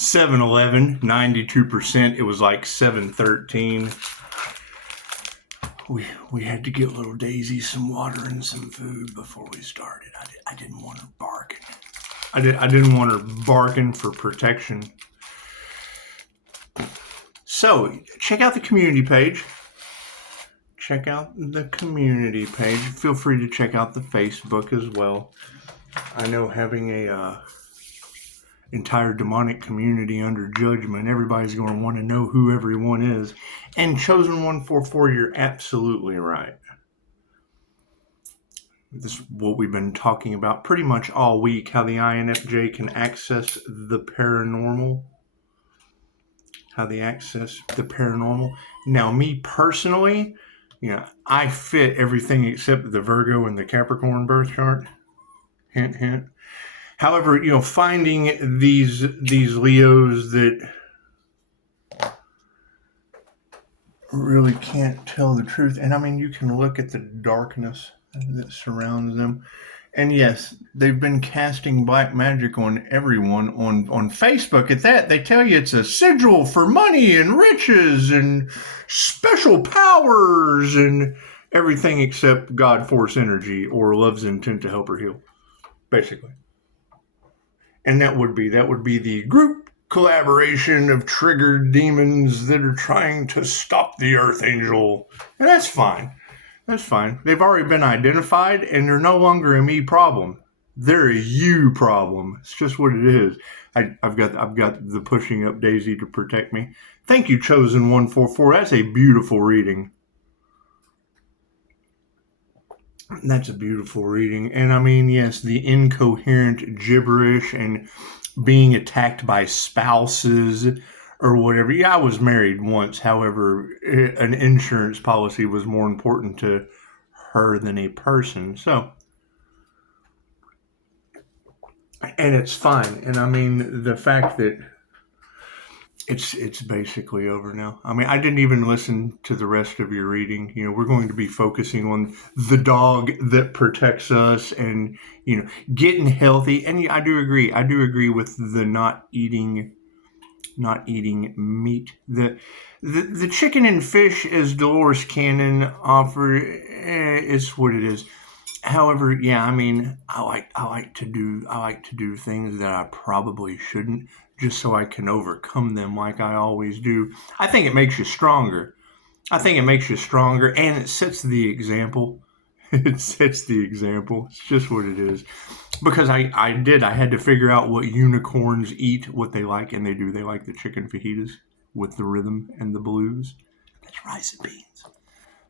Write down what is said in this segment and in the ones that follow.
7-Eleven, 92%. It was like 7-13. We had to get little Daisy some water and some food before we started. I didn't want her barking. I didn't want her barking for protection. So check out the community page. Check out the community page. Feel free to check out the Facebook as well. I know having a entire demonic community under judgment, everybody's going to want to know who everyone is. And Chosen 144, you're absolutely right. This is what we've been talking about pretty much all week, how the INFJ can access the paranormal. Now, me personally, I fit everything except the Virgo and the Capricorn birth chart. Hint, hint. However, finding these Leos that really can't tell the truth. And I mean, you can look at the darkness that surrounds them. And yes, they've been casting black magic on everyone on Facebook. At that, they tell you it's a sigil for money and riches and special powers and everything except God force energy or love's intent to help her heal, basically. And that would be the group collaboration of triggered demons that are trying to stop the Archangel. And that's fine. That's fine. They've already been identified, and they're no longer a me problem. They're a you problem. It's just what it is. I've got the pushing up Daisy to protect me. Thank you, Chosen 144. That's a beautiful reading. That's a beautiful reading. And I mean, yes, the incoherent gibberish and being attacked by spouses or whatever. Yeah, I was married once. However, an insurance policy was more important to her than a person. So, and it's fine. And I mean, the fact that it's basically over now. I mean, I didn't even listen to the rest of your reading. We're going to be focusing on the dog that protects us and, getting healthy. And I do agree with the not eating meat. The chicken and fish, as Dolores Cannon offered, is what it is. However, yeah, I mean, I like to do things that I probably shouldn't, just so I can overcome them like I always do. I think it makes you stronger. And it sets the example. It's just what it is. Because I had to figure out what unicorns eat, what they like, and they do. They like the chicken fajitas with the rhythm and the blues. That's rice and beans.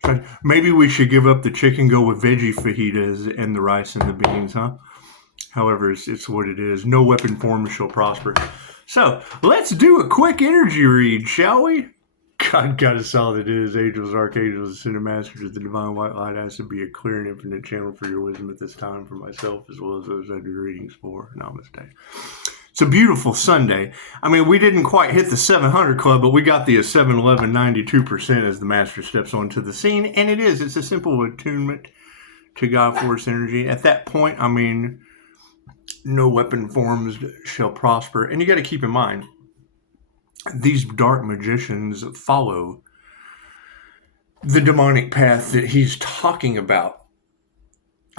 So maybe we should give up the chicken, go with veggie fajitas and the rice and the beans, huh? However, it's what it is. No weapon formed shall prosper. So let's do a quick energy read, shall we? God us all that is, angels, archangels, ascended masters of the divine white light. I ask to be a clear and infinite channel for your wisdom at this time for myself as well as those I do readings for. Namaste. It's a beautiful Sunday. I mean, we didn't quite hit the 700 club, but we got the 7-11 92% as the master steps onto the scene. And it's a simple attunement to God force energy. At that point, I mean, no weapon forms shall prosper. And you got to keep in mind, these dark magicians follow the demonic path that he's talking about.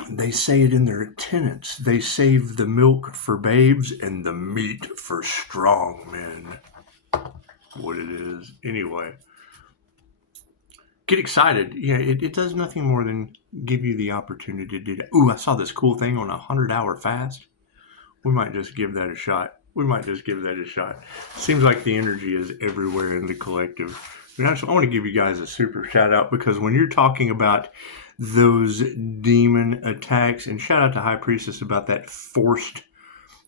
They say it in their tenets. They save the milk for babes and the meat for strong men. What it is. Anyway, get excited. Yeah, it does nothing more than give you the opportunity to do that. Ooh, I saw this cool thing on a 100-hour fast. We might just give that a shot. Seems like the energy is everywhere in the collective. But I want to give you guys a super shout out, because when you're talking about those demon attacks, and shout out to High Priestess about that forced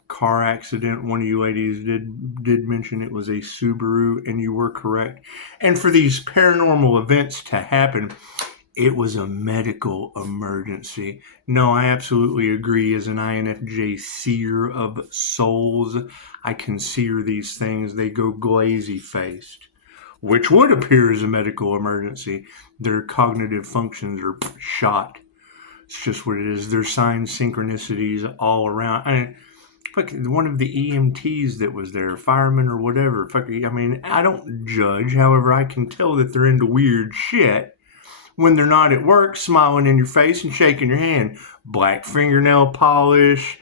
car accident. One of you ladies did mention it was a Subaru, and you were correct. And for these paranormal events to happen, it was a medical emergency. No, I absolutely agree. As an INFJ seer of souls, I can seer these things. They go glazy-faced, which would appear as a medical emergency. Their cognitive functions are shot. It's just what it is. There's signs, synchronicities all around. one of the EMTs that was there, fireman or whatever. I mean, I don't judge. However, I can tell that they're into weird shit when they're not at work, smiling in your face and shaking your hand. Black fingernail polish,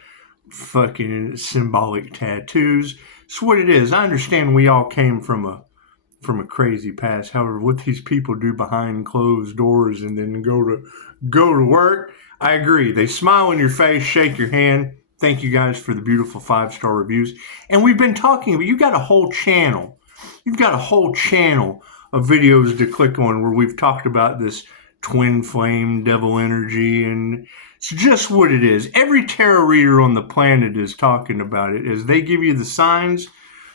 fucking symbolic tattoos. It's what it is. I understand we all came from a crazy past. However, what these people do behind closed doors and then go to work, I agree. They smile in your face, shake your hand. Thank you guys for the beautiful 5-star reviews. And we've been talking about, you've got a whole channel. You've got a whole channel of videos to click on where we've talked about this twin flame devil energy, and it's just what it is. Every tarot reader on the planet is talking about it. As they give you the signs,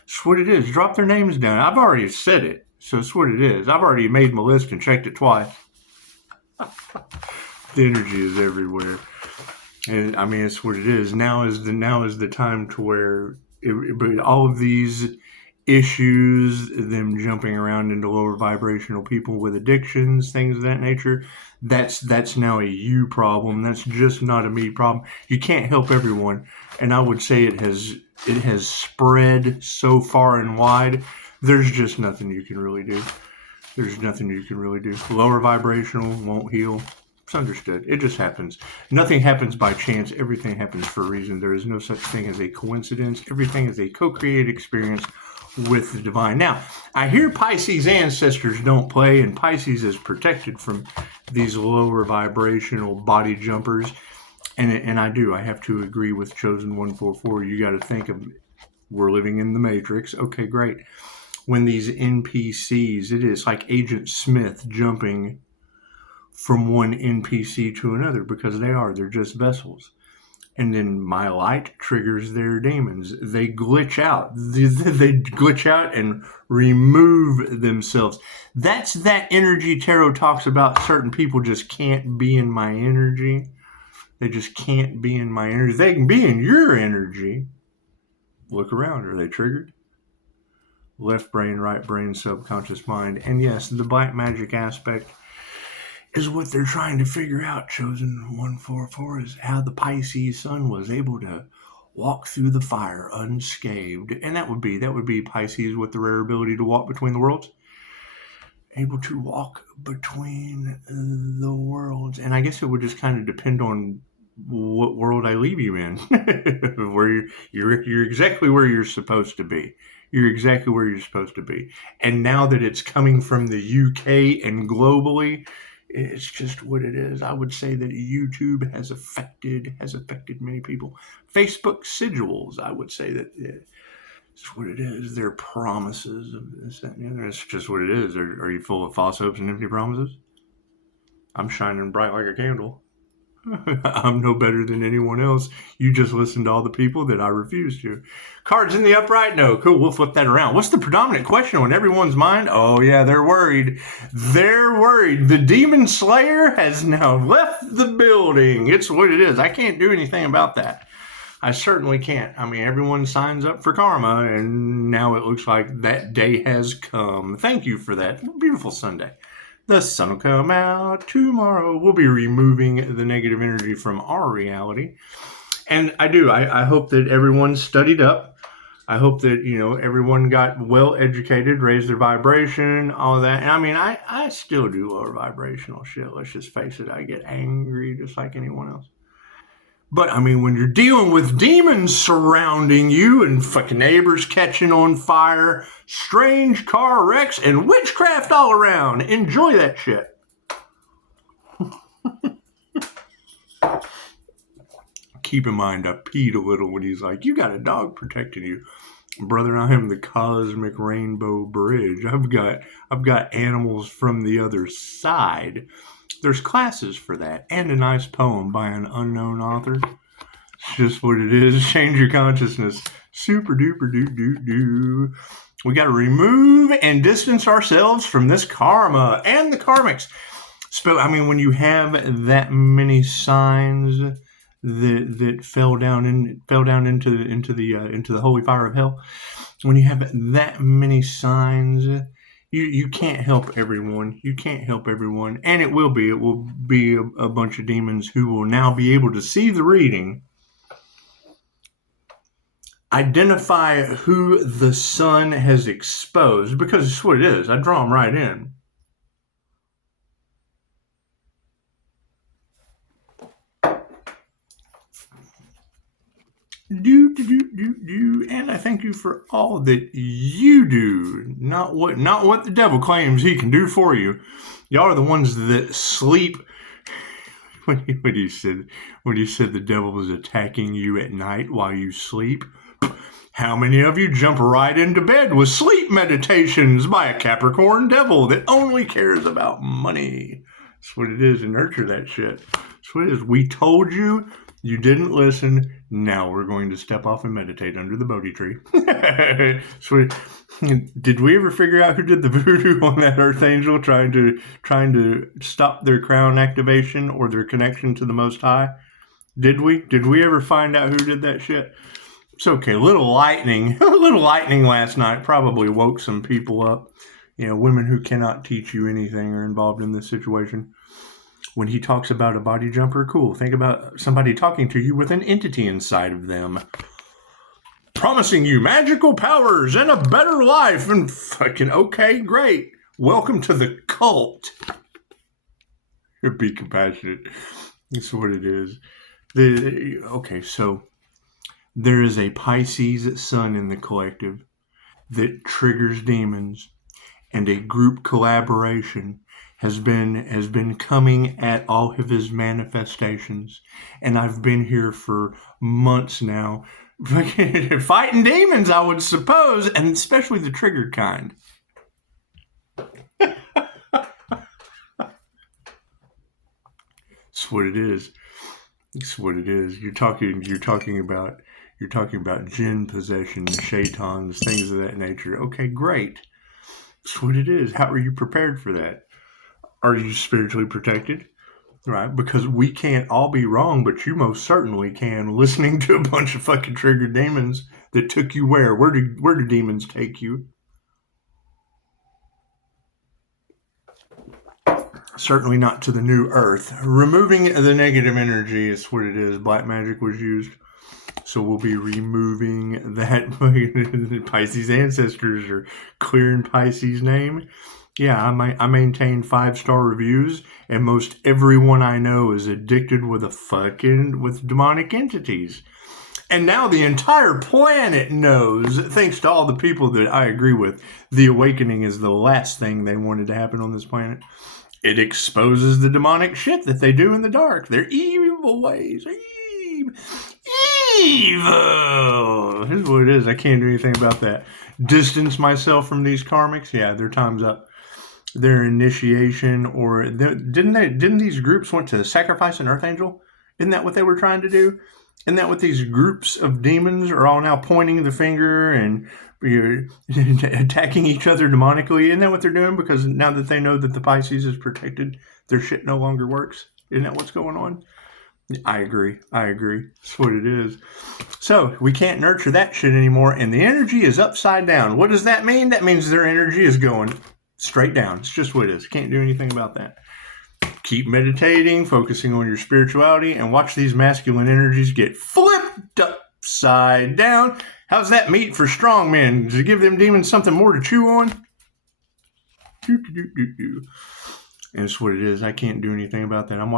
it's what it is. Drop their names down. I've already said it, so it's what it is. I've already made my list and checked it twice. The energy is everywhere. And I mean, it's what it is. Now is the time to where but all of these issues, them jumping around into lower vibrational people with addictions, things of that nature, that's now a you problem. That's just not a me problem. You can't help everyone. And I would say it has spread so far and wide. There's just nothing you can really do. Lower vibrational won't heal. It's understood. It just happens. Nothing happens by chance. Everything happens for a reason. There is no such thing as a coincidence. Everything is a co-created experience with the divine. Now, I hear Pisces ancestors don't play, and Pisces is protected from these lower vibrational body jumpers. And I do. I have to agree with Chosen 144. You got to think of, we're living in the Matrix. Okay, great. When these NPCs, it is like Agent Smith jumping from one NPC to another, because they're just vessels. And then my light triggers their demons. They glitch out. They glitch out and remove themselves. That's that energy tarot talks about. Certain people just can't be in my energy. They just can't be in my energy. They can be in your energy. Look around. Are they triggered? Left brain, right brain, subconscious mind. And yes, the black magic aspect is what they're trying to figure out. Chosen 144 is how the Pisces sun was able to walk through the fire unscathed. And that would be Pisces with the rare ability to walk between the worlds. Able to walk between the worlds. And I guess it would just kind of depend on what world I leave you in. Where you're exactly where you're supposed to be. You're exactly where you're supposed to be. And now that it's coming from the UK and globally, it's just what it is. I would say that YouTube has affected many people. Facebook sigils, I would say that it's what it is. They're promises of this, that, and the other. It's just what it is. Are you full of false hopes and empty promises? I'm shining bright like a candle. I'm no better than anyone else. You just listen to all the people that I refuse to. Cards in the upright? No. Cool. We'll flip that around. What's the predominant question on everyone's mind? Oh, yeah, they're worried. They're worried. The demon slayer has now left the building. It's what it is. I can't do anything about that. I certainly can't. I mean, everyone signs up for karma, and now it looks like that day has come. Thank you for that. Beautiful Sunday. The sun will come out tomorrow. We'll be removing the negative energy from our reality. And I hope that everyone studied up. I hope that, everyone got well educated, raised their vibration, all of that. And I mean, I still do lower vibrational shit. Let's just face it. I get angry just like anyone else. But, I mean, when you're dealing with demons surrounding you and fucking neighbors catching on fire, strange car wrecks, and witchcraft all around, enjoy that shit. Keep in mind, I peed a little when he's like, you got a dog protecting you. Brother, I am the cosmic rainbow bridge. I've got animals from the other side. There's classes for that, and a nice poem by an unknown author. It's just what it is. Change your consciousness. Super duper doo. We got to remove and distance ourselves from this karma and the karmics. I mean, when you have that many signs that fell down into the holy fire of hell, when you have that many signs, you can't help everyone. You can't help everyone, and it will be a bunch of demons who will now be able to see the reading identify who the sun has exposed, because it's what it is. I draw them right in. And I thank you for all that you do, not what the devil claims he can do for you. Y'all are the ones that sleep. When you said the devil was attacking you at night while you sleep, how many of you jump right into bed with sleep meditations by a Capricorn devil that only cares about money? That's what it is to nurture that shit. That's what it is. We told you, you didn't listen. Now we're going to step off and meditate under the Bodhi tree. So, did we ever figure out who did the voodoo on that Archangel, trying to stop their crown activation or their connection to the Most High? Did we? Did we ever find out who did that shit? It's okay. A little lightning last night probably woke some people up. You know, women who cannot teach you anything are involved in this situation. When he talks about a body jumper, cool. Think about somebody talking to you with an entity inside of them, promising you magical powers and a better life, and fucking, okay, great. Welcome to the cult. Be compassionate. That's what it is. Okay, so there is a Pisces sun in the collective that triggers demons, and a group collaboration has been coming at all of his manifestations, and I've been here for months now, fighting demons, I would suppose, and especially the triggered kind. That's what it is. That's what it is. You're talking about jinn possession, shaitans, things of that nature. Okay, great. That's what it is. How are you prepared for that? Are you spiritually protected? Right? Because we can't all be wrong, but you most certainly can, listening to a bunch of fucking triggered demons that took you where? Where do demons take you? Certainly not to the new earth. Removing the negative energy is what it is. Black magic was used. So we'll be removing that. Pisces ancestors are clearing Pisces' name. Yeah, I maintain 5-star reviews, and most everyone I know is addicted with demonic entities. And now the entire planet knows, thanks to all the people that I agree with, the awakening is the last thing they wanted to happen on this planet. It exposes the demonic shit that they do in the dark. Their evil ways. Evil. Here's what it is. I can't do anything about that. Distance myself from these karmics. Yeah, their time's up. Their initiation, or didn't these groups want to sacrifice an Archangel? Isn't that what they were trying to do? Isn't that what these groups of demons are all now pointing the finger and attacking each other demonically? Isn't that what they're doing? Because now that they know that the Pisces is protected, their shit no longer works. Isn't that what's going on? I agree. That's what it is. So we can't nurture that shit anymore, and the energy is upside down. What does that mean? That means their energy is going straight down. It's just what it is. Can't do anything about that. Keep meditating, focusing on your spirituality, and watch these masculine energies get flipped upside down. How's that meat for strong men? Does it give them demons something more to chew on? And it's what it is. I can't do anything about that. I'm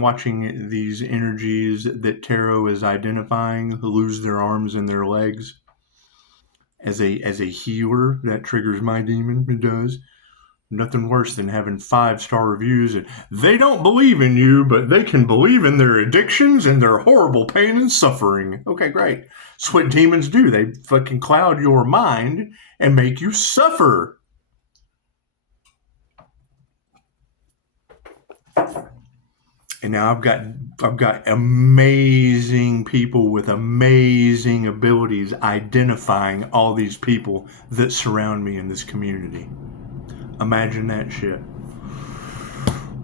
watching these energies that tarot is identifying lose their arms and their legs. As a healer, that triggers my demon. It does. Nothing worse than having 5-star reviews and they don't believe in you, but they can believe in their addictions and their horrible pain and suffering. Okay, great. That's what demons do. They fucking cloud your mind and make you suffer. And now I've got amazing people with amazing abilities identifying all these people that surround me in this community. Imagine that shit.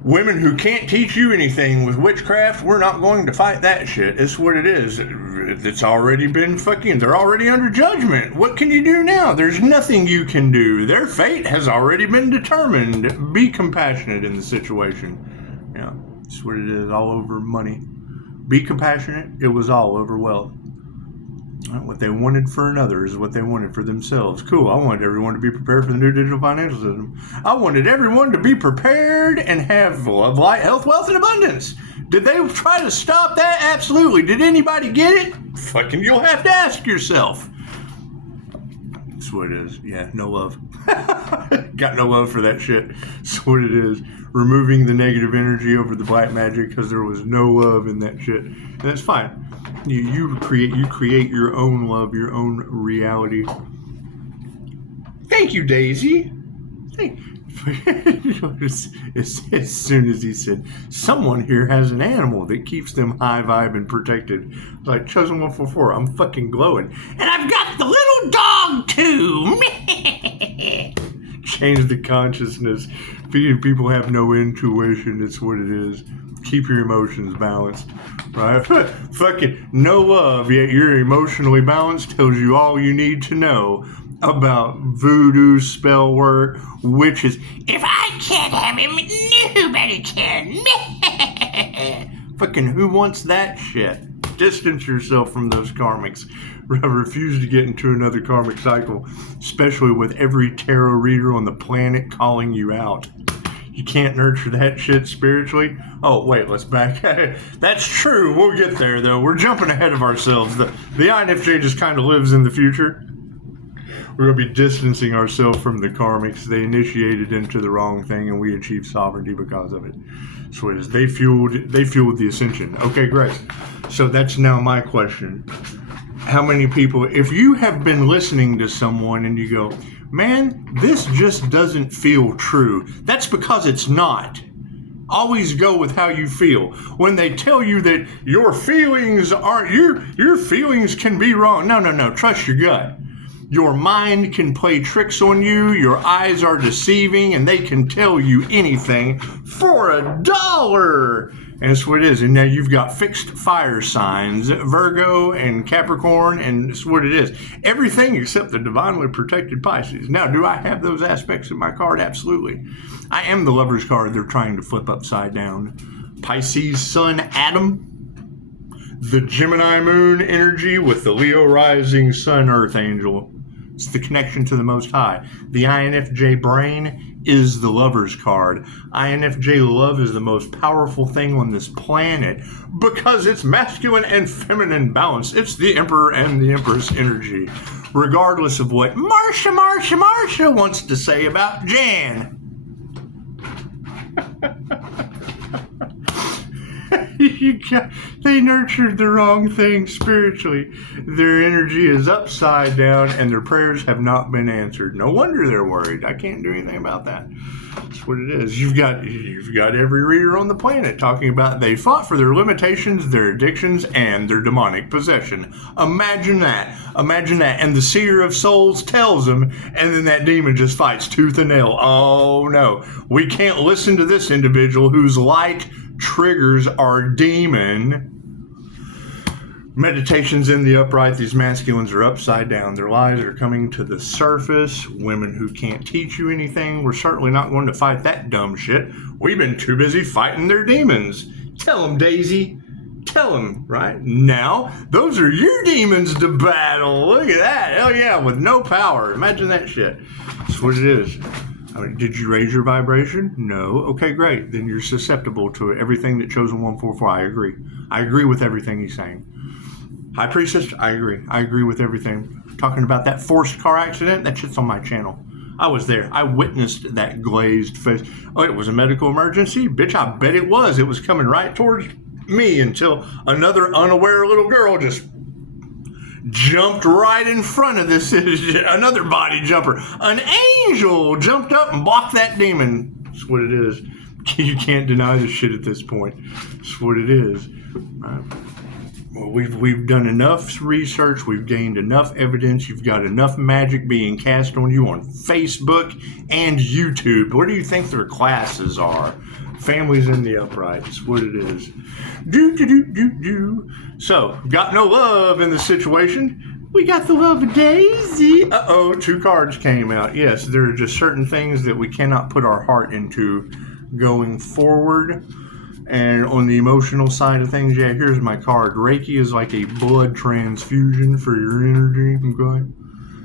Women who can't teach you anything with witchcraft, we're not going to fight that shit. It's what it is. It's already been they're already under judgment. What can you do now? There's nothing you can do. Their fate has already been determined. Be compassionate in the situation. Yeah, it's what it is. All over money. Be compassionate. It was all over wealth. What they wanted for another is what they wanted for themselves. Cool. I wanted everyone to be prepared for the new digital financial system. I wanted everyone to be prepared and have love, light, health, wealth, and abundance. Did they try to stop that? Absolutely. Did anybody get it? Fucking, you'll have to ask yourself. That's what it is. Yeah, no love. Got no love for that shit. That's what it is. Removing the negative energy over the black magic because there was no love in that shit. And that's fine. You create your own love, your own reality. Thank you, Daisy. As soon as he said, someone here has an animal that keeps them high vibe and protected. Like Chosen 144, I'm fucking glowing. And I've got the little dog too. Change the consciousness. People have no intuition. It's what it is. Keep your emotions balanced. Right? Fucking no love, yet you're emotionally balanced tells you all you need to know about voodoo, spell work, witches. If I can't have him, nobody can. Fucking who wants that shit? Distance yourself from those karmics. Refuse to get into another karmic cycle, especially with every tarot reader on the planet calling you out. You can't nurture that shit spiritually. Oh, wait, let's back. That's true. We'll get there, though. We're jumping ahead of ourselves. The INFJ just kind of lives in the future. We're going to be distancing ourselves from the karmics. They initiated into the wrong thing, and we achieved sovereignty because of it. So it is. They fueled the ascension. Okay, great. So that's now my question. How many people, if you have been listening to someone and you go, man, this just doesn't feel true, that's because it's not. Always go with how you feel. When they tell you that your feelings aren't, your feelings can be wrong. No. Trust your gut. Your mind can play tricks on you. Your eyes are deceiving, and they can tell you anything for $1. And that's what it is. And now you've got fixed fire signs, Virgo and Capricorn, and that's what it is. Everything except the divinely protected Pisces. Now, do I have those aspects in my card? Absolutely. I am the Lover's card they're trying to flip upside down. Pisces Sun Adam. The Gemini Moon energy with the Leo Rising Sun Archangel. It's the connection to the Most High. The INFJ brain is the Lover's card. INFJ love is the most powerful thing on this planet because it's masculine and feminine balance. It's the Emperor and the Empress energy. Regardless of what Marsha wants to say about Jan. They nurtured the wrong thing spiritually. Their energy is upside down and their prayers have not been answered. No wonder they're worried. I can't do anything about that. That's what it is. You've got every reader on the planet talking about they fought for their limitations, their addictions, and their demonic possession. Imagine that. And the seer of souls tells them, and then that demon just fights tooth and nail. Oh no, we can't listen to this individual whose light triggers our demon. Meditations in the upright. These masculines are upside down. Their lies are coming to the surface. Women who can't teach you anything. We're certainly not going to fight that dumb shit. We've been too busy fighting their demons. Tell them, Daisy. Tell them, right? Now, those are your demons to battle. Look at that. Hell yeah, with no power. Imagine that shit. That's what it is. I mean, did you raise your vibration? No. Okay, great. Then you're susceptible to everything that Chosen 144. I agree. I agree with everything he's saying. High Priestess, I agree. I agree with everything. Talking about that forced car accident, that shit's on my channel. I was there. I witnessed that glazed face. Oh, it was a medical emergency? Bitch, I bet it was. It was coming right towards me until another unaware little girl just jumped right in front of this, another body jumper. An angel jumped up and blocked that demon. That's what it is. You can't deny this shit at this point. That's what it is. Well, we've done enough research. We've gained enough evidence. You've got enough magic being cast on you on Facebook and YouTube. What do you think their classes are? Families in the upright. That's what it is. So, got no love in the situation. We got the love of Daisy. Uh-oh, 2 cards came out. Yes, there are just certain things that we cannot put our heart into going forward. And on the emotional side of things, yeah, here's my card. Reiki is like a blood transfusion for your energy, okay?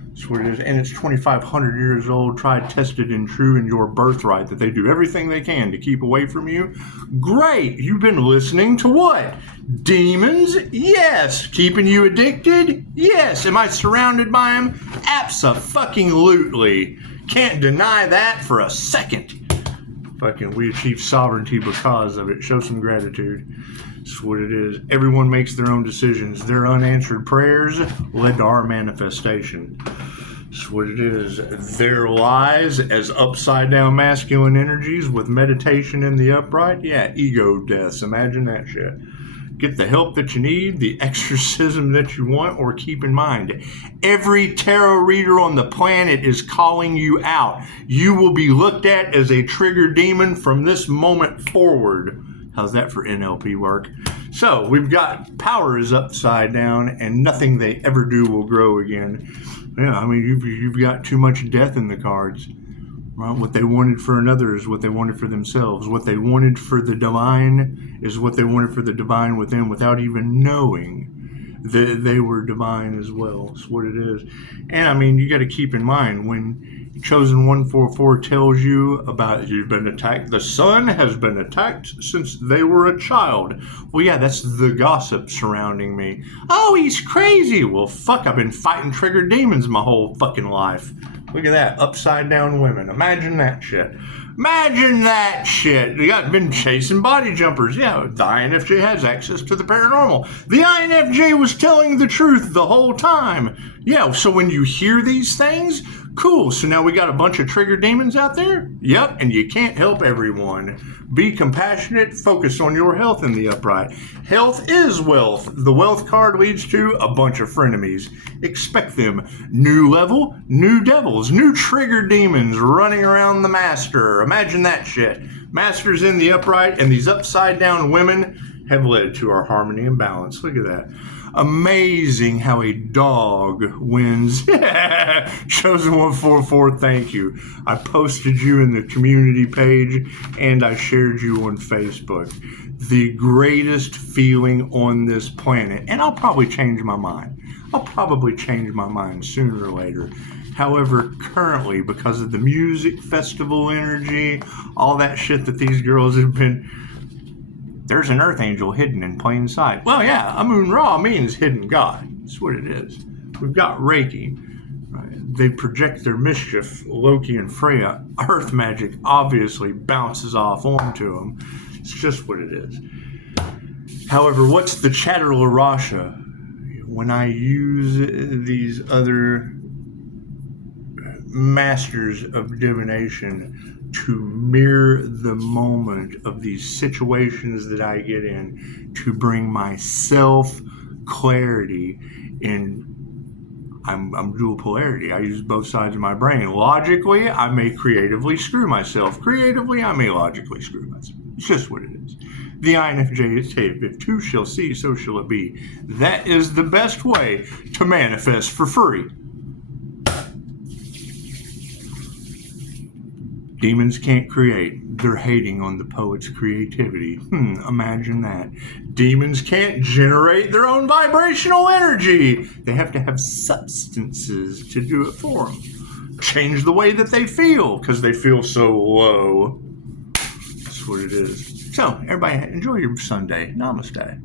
That's what it is. And it's 2,500 years old, tried, tested, and true, in your birthright that they do everything they can to keep away from you. Great! You've been listening to what? Demons? Yes. Keeping you addicted? Yes. Am I surrounded by them? Abso-fucking-lutely. Can't deny that for a second. Fucking, we achieve sovereignty because of it. Show some gratitude. That's what it is. Everyone makes their own decisions. Their unanswered prayers led to our manifestation. That's what it is. Their lies as upside down masculine energies with meditation in the upright. Yeah, ego deaths. Imagine that shit. Get the help that you need, the exorcism that you want, or keep in mind, every tarot reader on the planet is calling you out. You will be looked at as a trigger demon from this moment forward. How's that for NLP work? So we've got power is upside down, and nothing they ever do will grow again. Yeah, I mean, you've got too much death in the cards. Right? What they wanted for another is what they wanted for themselves. What they wanted for the divine is what they wanted for the divine within, without even knowing that they were divine as well. That's what it is. And I mean, you got to keep in mind, when Chosen 144 tells you about you've been attacked, the sun has been attacked since they were a child. Well, yeah, that's the gossip surrounding me. Oh, he's crazy. Well, fuck, I've been fighting triggered demons my whole fucking life. Look at that, upside down women. Imagine that shit. Imagine that shit. You got been chasing body jumpers. Yeah, the INFJ has access to the paranormal. The INFJ was telling the truth the whole time. Yeah, so when you hear these things, cool. So now we got a bunch of trigger demons out there? Yep, and you can't help everyone. Be compassionate, focus on your health in the upright. Health is wealth. The wealth card leads to a bunch of frenemies. Expect them. New level, new devils, new trigger demons running around the master. Imagine that shit. Master's in the upright, and these upside down women have led to our harmony and balance. Look at that. Amazing how a dog wins. Chosen 144, thank you. I posted you in the community page, and I shared you on Facebook. The greatest feeling on this planet. And I'll probably change my mind. I'll probably change my mind sooner or later. However, currently, because of the music festival energy, all that shit that these girls have been... There's an earth angel hidden in plain sight. Well, yeah, Amun Ra means hidden God. That's what it is. We've got Reiki. Right? They project their mischief. Loki and Freya. Earth magic obviously bounces off onto them. It's just what it is. However, what's the Chatterlarasha? When I use these other masters of divination to mirror the moment of these situations that I get in, to bring myself clarity in. I'm dual polarity. I use both sides of my brain. Logically, I may creatively screw myself. Creatively, I may logically screw myself. It's just what it is. The INFJ is tape. If two shall see, so shall it be. That is the best way to manifest for free. Demons can't create. They're hating on the poet's creativity. Imagine that. Demons can't generate their own vibrational energy. They have to have substances to do it for them. Change the way that they feel because they feel so low. That's what it is. So, everybody, enjoy your Sunday. Namaste.